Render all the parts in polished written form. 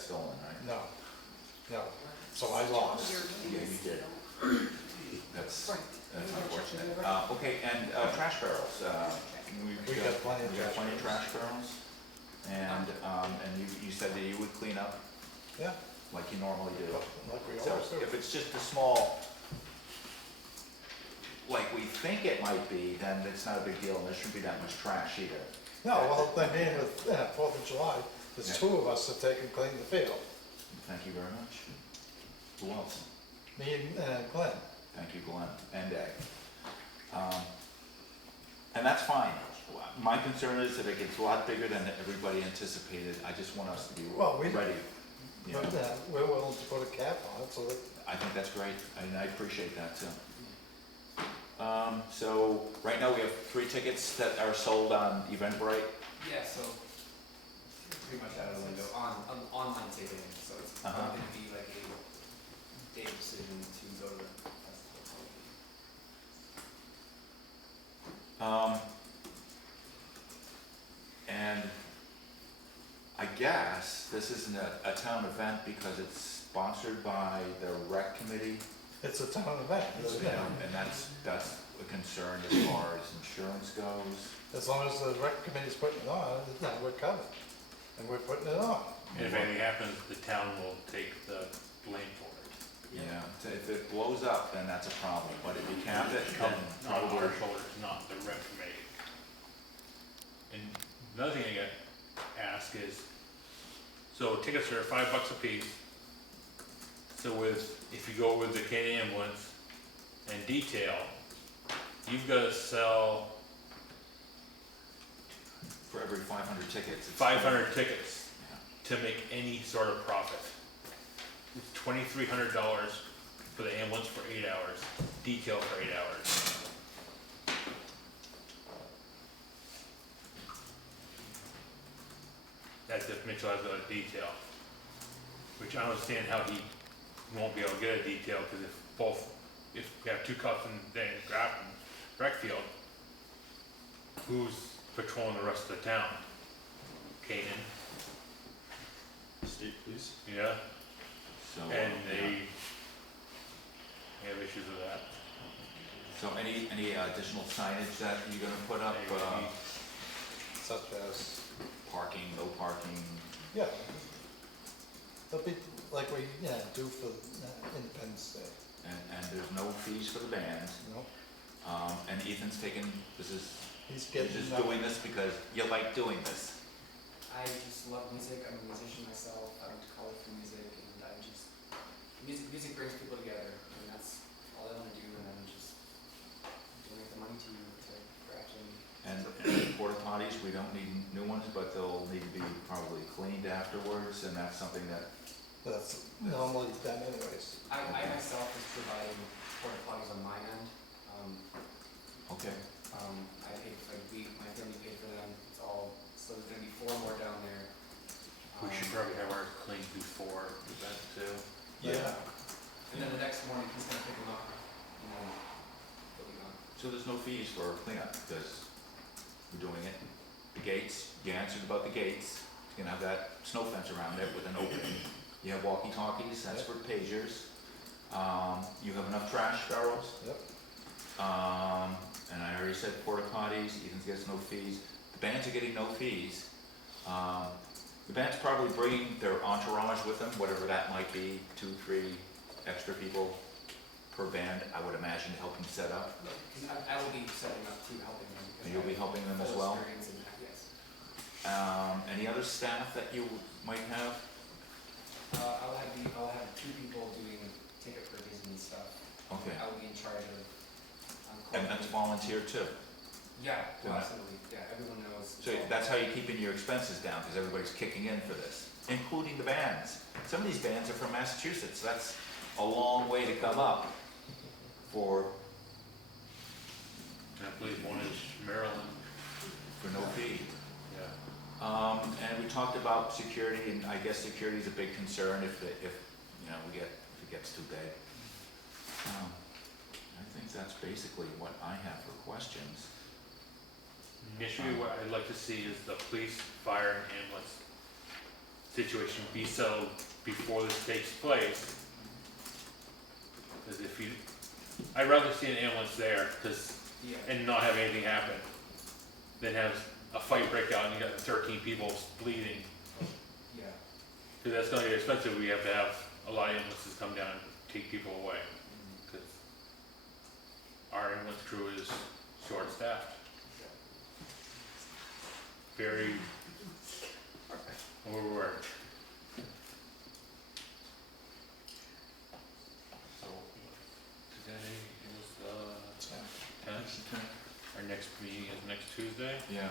stolen, right? No, no, so I lost. Yeah, you did. That's unfortunate. Okay, and trash barrels, We got plenty of we got trash plenty of barrels. trash barrels. And you said that you would clean up Yeah, like you normally do. like we So always do. if it's just a small, like we think it might be, then it's not a big deal, and there shouldn't be that much trash either. No, well, I mean, with 4th of July, there's Yeah. 2 of us that take and clean the field. Thank you very much. Who else? Me and Glenn. Thank you, Glenn and Ed. And that's fine. My concern is that it gets a lot bigger than everybody anticipated. I just want us to be Well, ready. you know. But we're willing to put a cap on it so that, I think that's great, and I appreciate that too. So right now we have 3 tickets that are sold on Eventbrite. Yeah, so pretty much out of the window on online ticketing, so it's not going to be like a day decision to go to the festival. And I guess this isn't a town event because it's sponsored by the rec committee. it's a town event. And that's a concern as far as insurance goes. As long as the rec committee's putting it on, we're covered. And we're putting it on. And if anything happens, the town will take the blame for it. Yeah, so if it blows up, then that's a problem, but if you cap it, Come then on probably. our shoulders, not the rec committee. And another thing I got asked is, so tickets are $5 a piece. So if you go with the K ambulance and detail, you've got to sell For every 500 tickets. it's 500 tickets Yeah. to make any sort of profit. It's $2,300 for the ambulance for 8 hours, detail for 8 hours. That's if Mitchell has a detail, which I don't understand how he won't be able to get a detail, because if we have 2 cops in Grafton rec field, who's patrolling the rest of the town? Kanan, State police? yeah, So, and yeah. they have issues with that. So any additional signage that you're gonna put up, Such as, parking, no parking? yeah. They'll be like we, do for Independence Day, And there's no fees for the band. you know? And Ethan's taking, He's you're getting. just doing this because you like doing this. I just love music. I'm a musician myself. I went to college for music, and I just music brings people together, and that's all I want to do. And I'm just donate the money to Grafton. And porta potties, we don't need new ones, but they'll need to be probably cleaned afterwards, and that's something that, That's normally done anyways. I myself is providing porta potties on my end. okay. I paid for my family paid for them. It's all so there's gonna be 4 more down there. We should probably have ours cleaned before the event too. Yeah. And then the next morning he's gonna pick them up, and then they'll be gone. So there's no fees for cleanup because we're doing it. The gates, you answered about the gates. You're gonna have that snow fence around it with an opening. You have walkie-talkies, that's for pagers. You have enough trash barrels. Yep. And I already said porta potties, Ethan's gets no fees. The bands are getting no fees. The band's probably bringing their entourage with them, whatever that might be, 2, 3 extra people per band, I would imagine, to help them set up. Because I will be setting up too, helping them. because And you'll be I have helping them as full well? experience in that, yes. Any other staff that you might have? I'll have 2 people doing ticket purchasing and stuff. Okay. I will be in charge of. And that's volunteer too. Yeah, Yeah. absolutely. Yeah, everyone knows. So that's how you're keeping your expenses down, because everybody's kicking in for this, including the bands. Some of these bands are from Massachusetts. That's a long way to come up for And I believe one is Maryland. no fee. Yeah. And we talked about security, and I guess security is a big concern if if it gets too big. I think that's basically what I have for questions. Initially, what I'd like to see is the police, fire, and ambulance situation be settled before this takes place. Cause if you, I'd rather see an ambulance there, cause, Yeah. and not have anything happen, than have a fight break out and you got 13 people bleeding. Yeah. Cause that's gonna get expensive, we have to have a lot of ambulances come down and take people away. Cause our ambulance crew is short-staffed. Very overworked. So, today is 10th. Our next meeting is next Tuesday. Yeah.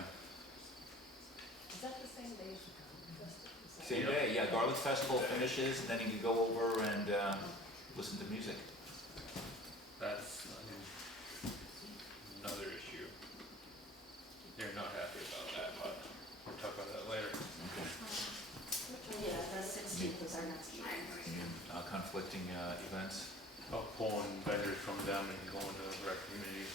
Is that the same day as the Garlic Festival? Is that- Same day, yeah, Garlic Festival finishes, and then you can go over and listen to music. That's another issue. They're not happy about that, but we'll talk about that later. Okay. Yeah, the 16th is our next meeting. Conflicting events. Of pulling vendors from them and going to the rec committee.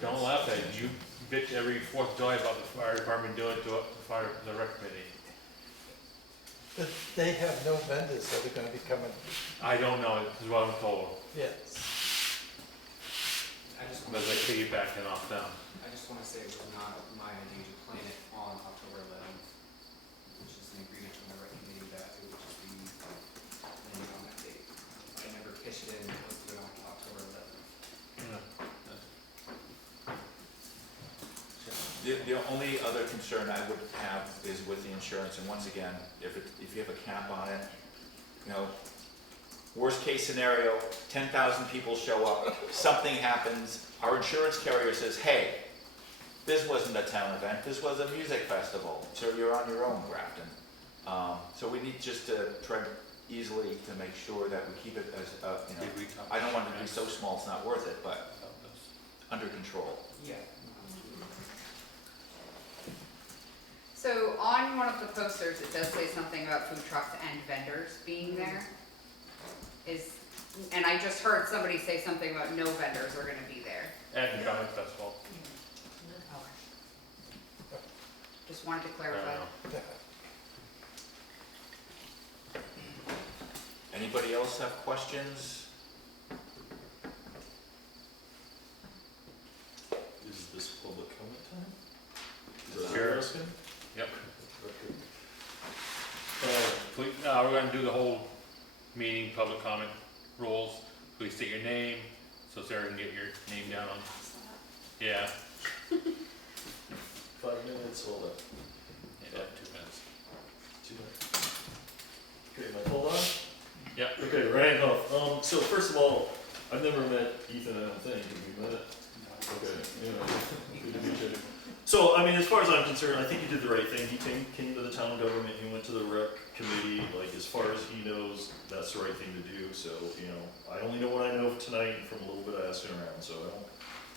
Don't laugh at it, you bitch every 4th of July about the fire department doing it to the rec committee. But they have no vendors that are gonna be coming, I don't know, this is what I'm told, yes. I just but want they piggybacking off them. to say it was not my idea to plan it on October 11th, which is an agreement from the rec committee that it would just be landing on that date. I never pitched it in, let's do it on October 11th. The only other concern I would have is with the insurance, and once again, if you have a cap on it, you know, worst case scenario, 10,000 people show up, something happens, our insurance carrier says, hey, this wasn't a town event, this was a music festival, so you're on your own, Grafton. So we need just to tread easily to make sure that we keep it as, you know, Did we talk I don't want it to be about so small it's not worth it, but this? under control. Yeah. So on one of the posters, it does say something about food trucks and vendors being there. And I just heard somebody say something about no vendors are gonna be there. At the Garlic Festival. Just wanted to I don't clarify. know. Yeah. Anybody else have questions? Is this public comment time? Is that what Sure. you're asking? Yep. Okay. We're gonna do the whole meeting, public comment rules. Please state your name, so Sarah can get your name down on. Yeah. 5 minutes, hold up. Yeah, 2 minutes. 2 minutes. Okay, am I hold on? Yep. Okay, Ryan Huff. So first of all, I've never met Ethan, I don't think. Have you met it? Okay, anyway, good to meet you. So, I mean, as far as I'm concerned, I think you did the right thing. He came to the town government, he went to the rec committee, like, as far as he knows, that's the right thing to do. So, you know, I only know what I know tonight from a little bit of asking around, so I don't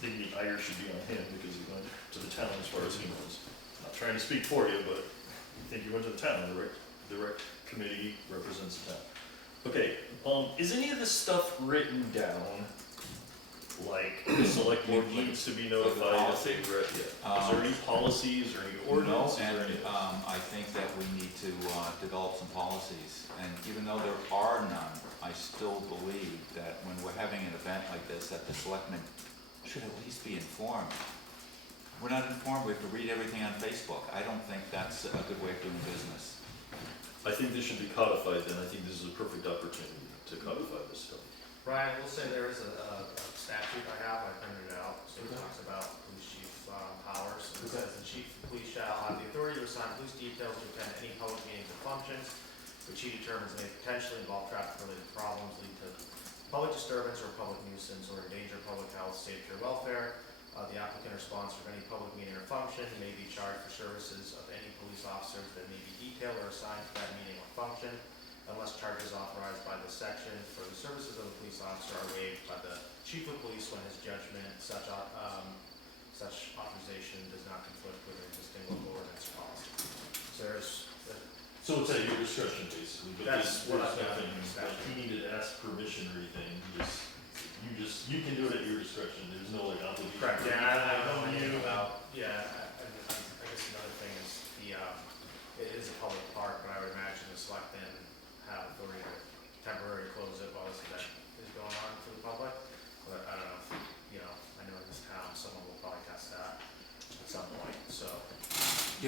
think the ire should be on him because he went to the town as far as he knows. Not trying to speak for you, but I think you went to the town, the rec committee represents the town. Okay, is any of this stuff written down? Like, the select board needs to be notified if they read it? Is there any policies or any ordinance? No, and I think that we need to develop some policies. And even though there are none, I still believe that when we're having an event like this, that the selectmen should at least be informed. We're not informed, we have to read everything on Facebook. I don't think that's a good way of doing business. I think this should be codified then. I think this is a perfect opportunity to codify this stuff. Ryan, we'll say there is a statute I have, I printed it out, so it talks about police chief powers. It says the chief of police shall have the authority to assign police details to attend any public meetings or functions which he determines may potentially involve traffic-related problems, lead to public disturbance or public nuisance, or endanger public health, safety, or welfare. The applicant or sponsor of any public meeting or function may be charged for services of any police officers that may be detailed or assigned to that meeting or function, unless charges authorized by this section for the services of the police officer are waived by the chief of police when his judgment such authorization does not conflict with an existing local ordinance or policy. So So it's at your discretion basically, but That's there's what I've got nothing, in the like, statute. he needed to ask permission or anything, you can do it at your discretion, there's no like obligation. correct, yeah, I know You- about, yeah, I guess another thing is it is a public park, but I would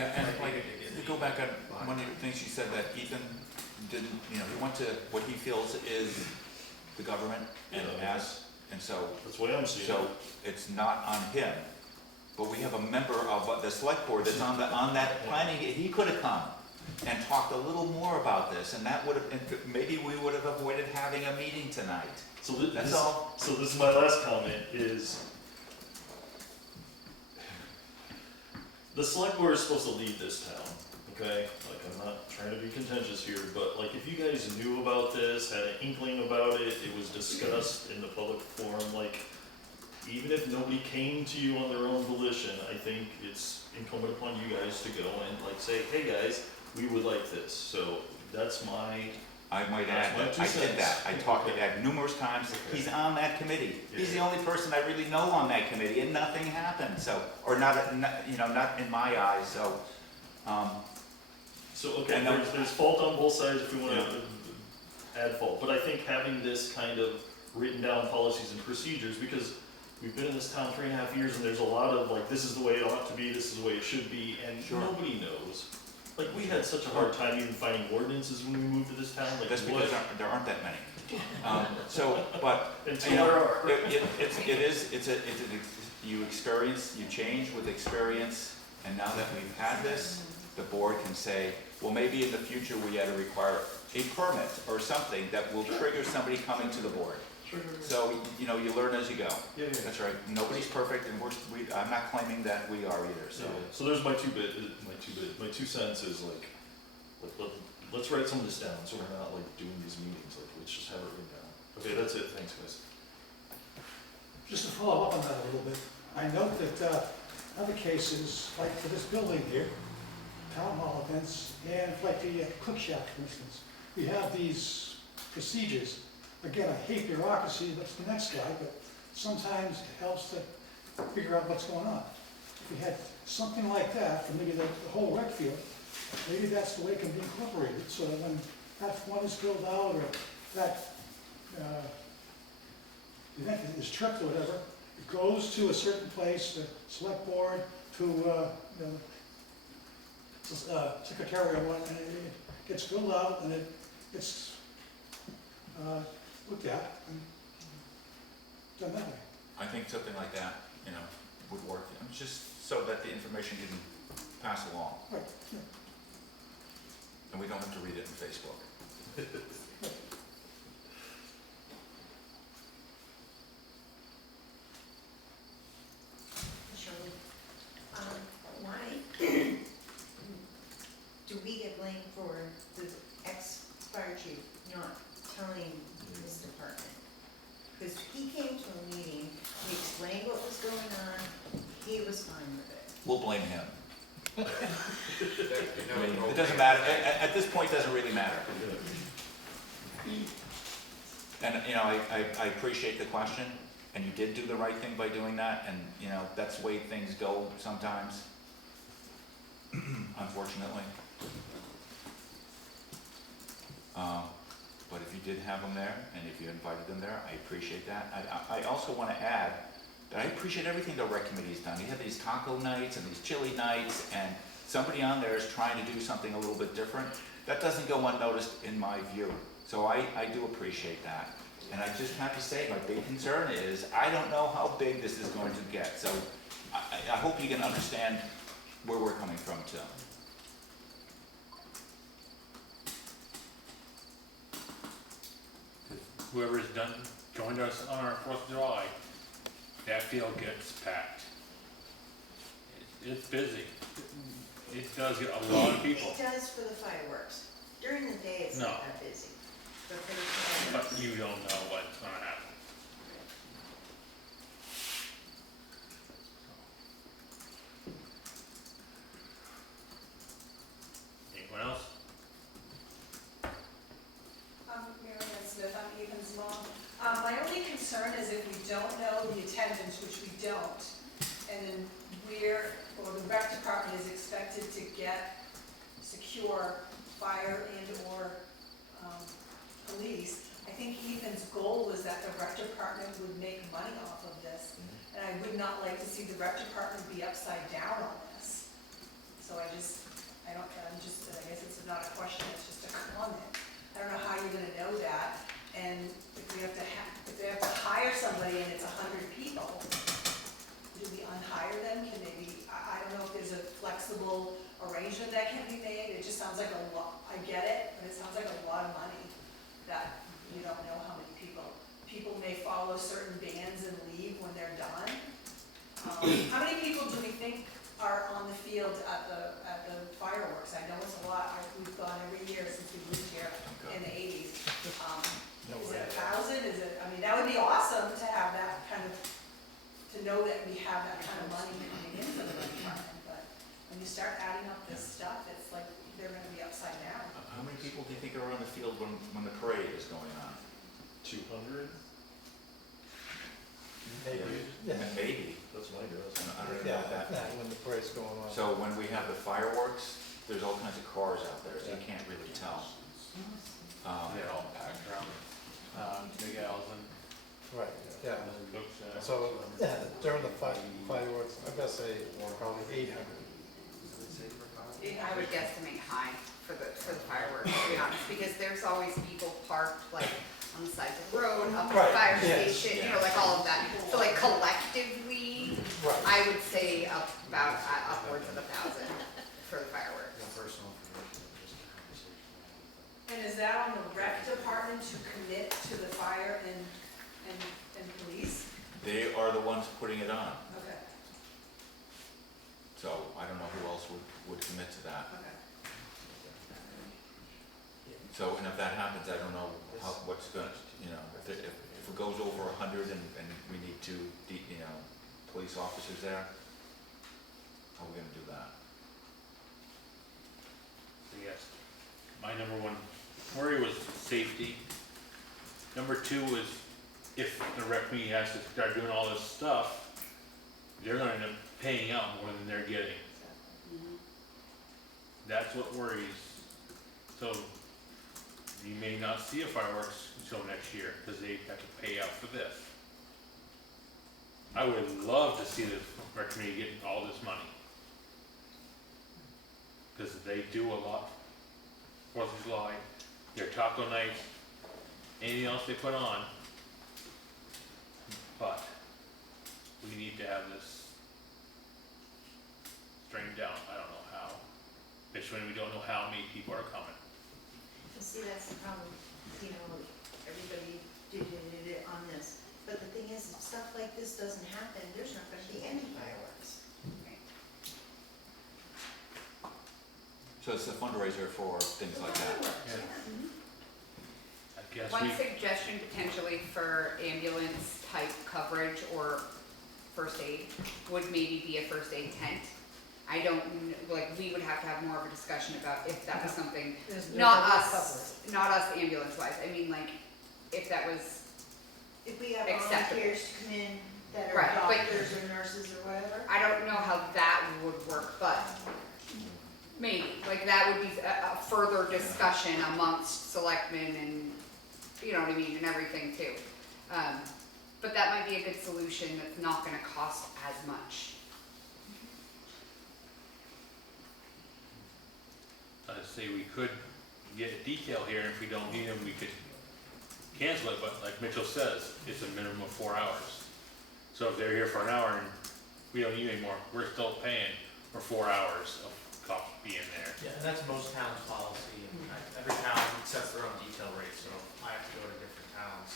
Yeah, and Might be like, good to get to go back on behind one of the things you said, that Ethan didn't, he went to what he feels is the government and Yeah. asked, and so, That's the way I'm seeing it. so it's not on him. But we have a member of the select board that's on that planning, he could have come and talked a little more about this, and that would have, maybe we would have avoided having a meeting tonight. So That's all. So this is my last comment, is the select board is supposed to lead this town, okay? Like, I'm not trying to be contentious here, but like, if you guys knew about this, had an inkling about it, it was discussed in the public forum, like, even if nobody came to you on their own volition, I think it's incumbent upon you guys to go and like say, hey guys, we would like this, so that's my, I might That's add my that, two I did cents. that, I talked to Ed numerous times, Okay. he's on that committee. He's the Yeah. only person I really know on that committee, and nothing happened, so, or not in my eyes, so, so, okay, And there's fault on both sides if we wanna add fault, but I think having this kind of written down policies and procedures, because we've been in this town 3.5 years and there's a lot of like, this is the way it ought to be, this is the way it should be, and Sure. nobody knows. Like, we had such a hard time even finding ordinances when we moved to this town, like that's what, because there aren't that many. So, but, until you know, there are. you experience, you change with experience, and now that we've had this, the board can say, well, maybe in the future we ought to require a permit or something that will trigger somebody coming to the board. So, you learn as you go. Yeah, yeah. That's right, nobody's perfect, and I'm not claiming that we are either, so. So there's my two cents is like, let's write some of this down, so we're not like doing these meetings, like, let's just have it written down. Okay, that's it, thanks guys. Just to follow up on that a little bit, I note that other cases, like for this building here, town hall events, and like the cook shack, for instance, we have these procedures. Again, I hate bureaucracy, that's the next slide, but sometimes it helps to figure out what's going on. If we had something like that for maybe the whole rec field, maybe that's the way it can be incorporated, so that when that one is filled out, or that event is tripped or whatever, it goes to a certain place, the select board, to secretarial one, and it gets filled out, and it gets looked at and done that way. I think something like that, would work, just so that the information can pass along, Right, yeah. and we don't have to read it in Facebook. Shirley, why do we get blamed for the ex-fire chief not telling this department? Because he came to a meeting, he explained what was going on, he was fine with it. We'll blame him. You I know, mean, go it doesn't back. matter, at this point, it doesn't really matter. And, I appreciate the question, and you did do the right thing by doing that, and, that's the way things go sometimes, unfortunately. But if you did have them there, and if you invited them there, I appreciate that. I also want to add that I appreciate everything the rec committee's done. You have these taco nights and these chili nights, and somebody on there is trying to do something a little bit different. That doesn't go unnoticed in my view. So I do appreciate that. And I just have to say, my big concern is, I don't know how big this is going to get. So I hope you can understand where we're coming from too. Whoever's joined us on our 4th of July, that field gets packed. It's busy. It does get a lot of people, It does for the fireworks. During the day, it's No. not that busy. But for the but fireworks, you don't know what's gonna happen. Anyone else? Mary Ann Smith, I'm Even's mom. My only concern is if we don't know the attendance, which we don't, and then the rec department is expected to get secure fire and/or police. I think Ethan's goal was that the rec department would make money off of this, and I would not like to see the rec department be upside down on this. So I just and if we have to if they have to hire somebody and it's 100 people, do we unhire them? Can they be, I don't know if there's a flexible arrangement that can be made. It just sounds like a lot, I get it, but it sounds like a lot of money that you don't know how many people. People may follow certain bands and leave when they're done. How many people do we think are on the field at the fireworks? I know it's a lot. We've gone every year since we moved here in the 80s. Is it 1,000? Is it? I mean, that would be awesome to have that kind of, to know that we have that kind of money coming in for the department. But when you start adding up this stuff, it's like they're going to be upside down. How many people do you think are on the field when the parade is going on? 200? Maybe, yeah, Maybe. That's my guess. I don't know yeah, about that. when the parade's going on. So when we have the fireworks, there's all kinds of cars out there, so you can't really tell. They're all packed around, Big Al's and Right, yeah. Cook's, So, yeah, during the fireworks, I'm gonna say probably 800. I would guesstimate high for the fireworks, to be honest, because there's always people parked like on the sides of the road, up at the Right, fire yes. station, you know, like all of that. So like collectively, Right. I would say about upwards of 1,000 for the fireworks. No personal information, just a conversation. And is that on the rec department to commit to the fire and police? They are the ones putting it on, Okay, so I don't know who else would commit to that. okay. So, and if that happens, I don't know what's gonna, if it goes over 100 and we need two, police officers there, how are we gonna do that? So yes, my number one worry was safety. Number two was if the rec committee has to start doing all this stuff, they're gonna end up paying out more than they're getting. That's what worries. So you may not see a fireworks show next year because they have to pay out for this. I would love to see the rec committee getting all this money. Because they do a lot. 4th of July, their taco nights, anything else they put on. But we need to have this strained down. I don't know how. Especially when we don't know how many people are coming. You see, that's the problem, everybody did it on this. But the thing is, if stuff like this doesn't happen, there's not gonna be any fireworks. So it's a fundraiser for things like that. Fireworks, Yeah. I guess One we, suggestion potentially for ambulance type coverage or first aid would maybe be a first aid tent. I don't, we would have to have more of a discussion about if that was something, There's not no us ambulance wise, I mean if that was, If we have acceptable. volunteers to come in that Right, are but- doctors or nurses or whatever. I don't know how that would work, but maybe, that would be a further discussion amongst selectmen and, you know what I mean, and everything too. But that might be a good solution that's not gonna cost as much. I'd say we could get a detail here, and if we don't need them, we could cancel it, but like Mitchell says, it's a minimum of 4 hours. So if they're here for an hour and we don't need any more, we're still paying for 4 hours of cops being there. Yeah, and that's most towns' policy, and every town sets their own detail rate, so I have to go to different towns.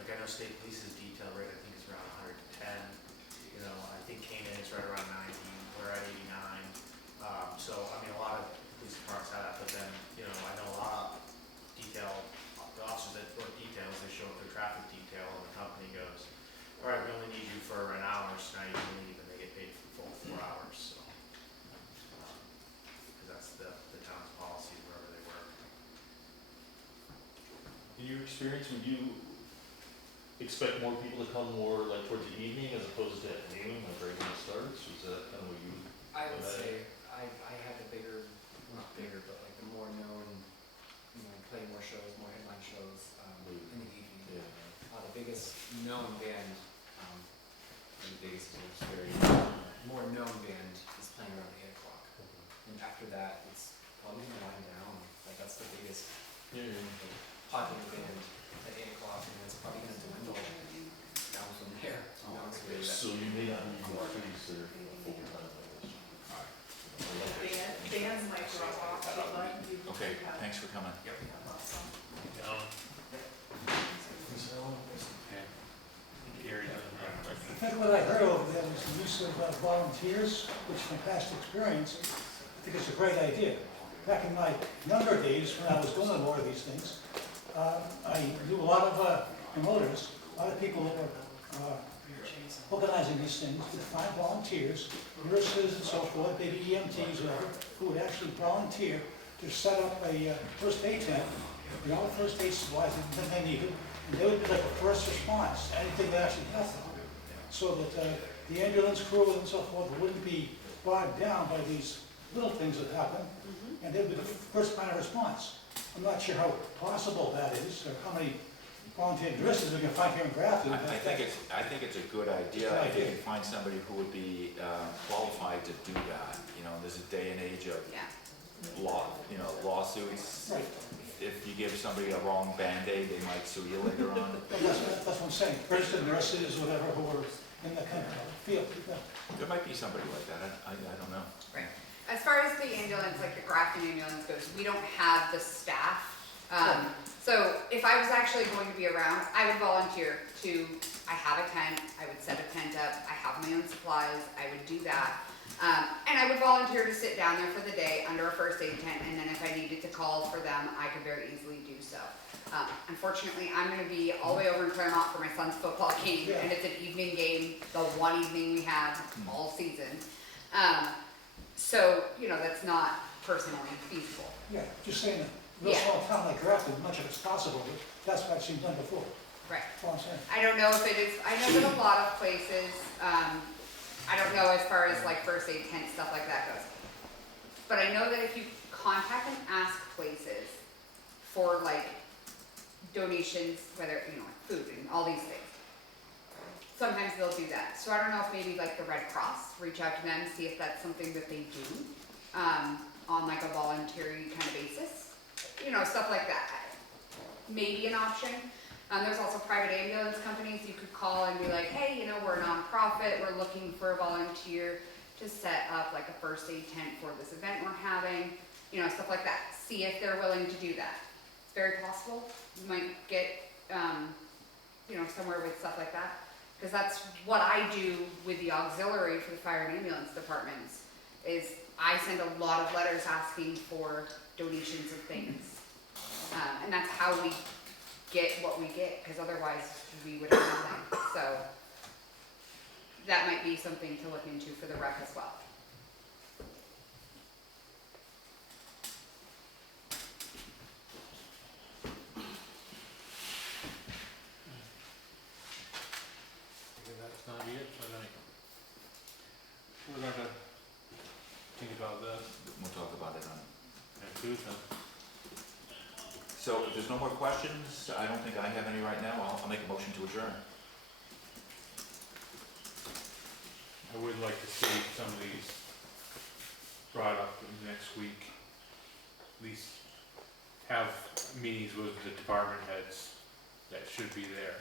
Like, I know state police's detail rate, I think is around 110, I think Canaan is right around 90, we're at 89. So, I mean, a lot of police departments have that, but then, I know a lot of the officers that work details, they show up their traffic detail, and the company goes, all right, we only need you for an hour, so now you can leave, and they get paid for the full 4 hours, so. Because that's the town's policy wherever they work. In your experience, would you expect more people to come more like towards the evening as opposed to at noon, like right when it starts? Was that kind of what you? I would say I had a bigger, not bigger, but like the more known, playing more shows, more headline shows in the evening. Yeah. The biggest known band, the biggest is very more known band is playing around 8 o'clock, and after that it's probably gonna wind down. Like that's the biggest Yeah. popular band at 8 o'clock. off, and it's probably gonna dwindle down from there. You know, it's really So you may not need more trees that are full-time like this. Bands might drop off, but you. Okay, thanks for coming. Yep. Gary doesn't have a I think what I heard over there was the use of volunteers, which from past experience, I think it's a great idea. Back in my younger days, when I was doing a lot of these things, I knew a lot of promoters, a lot of people that were organizing these things, to find volunteers, nurses and so forth, maybe EMTs, whatever, who would actually volunteer to set up a first aid tent, with all the first aid supplies that they needed, and they would be like a first response, anything that actually happened, so that the ambulance crew and so forth wouldn't be bogged down by these little things that happen, and they would be the first line of response. I'm not sure how possible that is, or how many volunteer nurses we can find here in Grafton. I think it's a good idea, Good if idea. you can find somebody who would be qualified to do that. You know, there's a day and age of Yeah. lawsuits. Right. If you give somebody a wrong Band-Aid, they might sue you later on. But that's what I'm saying, registered nurses, whatever, who are in the kind of field. Yeah. There might be somebody like that, I don't know. Right. As far as the ambulance, like the Grafton ambulance goes, we don't have the staff. So if I was actually going to be around, I would volunteer to, I have a tent, I would set a tent up, I have my own supplies, I would do that. And I would volunteer to sit down there for the day under a first aid tent, and then if I needed to call for them, I could very easily do so. Unfortunately, I'm gonna be all the way over in Claremont for my son's football game, and it's an evening game, the one evening we have all season. So, you know, that's not personally feasible. Yeah, just saying, a real Yeah. small town like Grafton, as much as possible, but that's what I've seen done before. Right. That's all I'm saying. I don't know if it is, I know that a lot of places, I don't know as far as like first aid tent, stuff like that goes. But I know that if you contact and ask places for like donations, whether, you know, like food and all these things, sometimes they'll do that. So I don't know if maybe like the Red Cross, reach out to them, see if that's something that they do, on like a voluntary kind of basis. You know, stuff like that. Maybe an option. There's also private ambulance companies you could call and be like, hey, you know, we're a nonprofit, we're looking for a volunteer to set up like a first aid tent for this event we're having, you know, stuff like that. See if they're willing to do that. It's very possible. You might get, you know, somewhere with stuff like that. Because that's what I do with the auxiliary for the fire and ambulance departments, is I send a lot of letters asking for donations of things. And that's how we get what we get, because otherwise we would have nothing. So that might be something to look into for the rec as well. Okay, that's gonna be it for tonight. We're gonna think about this We'll talk about it on. next Tuesday. So if there's no more questions, I don't think I have any right now, I'll make a motion to adjourn. I would like to see some of these brought up next week. At least have meetings with the department heads that should be there,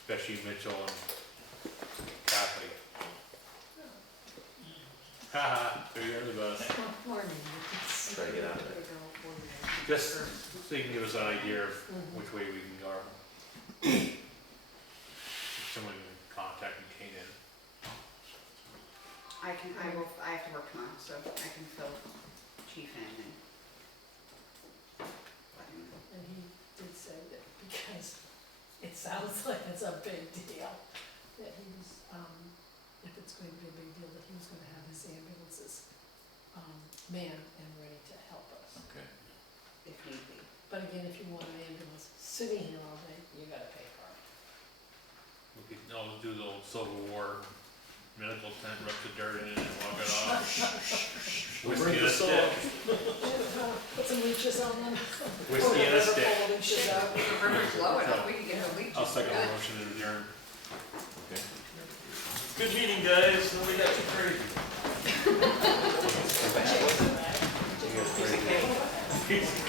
especially Mitchell and Kathy. Haha, they're the best. Try to get out of there. Just so you can give us an idea of which way we can go. Someone contacted Kanan. I have to work tomorrow, so I can fill chief in and let him know. And he did say that because it sounds like it's a big deal, that he was, if it's going to be a big deal, that he was gonna have his ambulances, manned and ready to help us. Okay. If need be. But again, if you want an ambulance sitting here all day, you gotta pay for it. We could always do the old Civil War medical tent, rip the dirt in it and walk it off. Whiskey and a stick. Put some leeches on them. Whiskey and a stick. Pull the leeches out. If the river's low enough, we can get the leeches. I'll second Good. the motion to adjourn. Okay. Good meeting, guys. Nobody got too crazy. Piece of cake.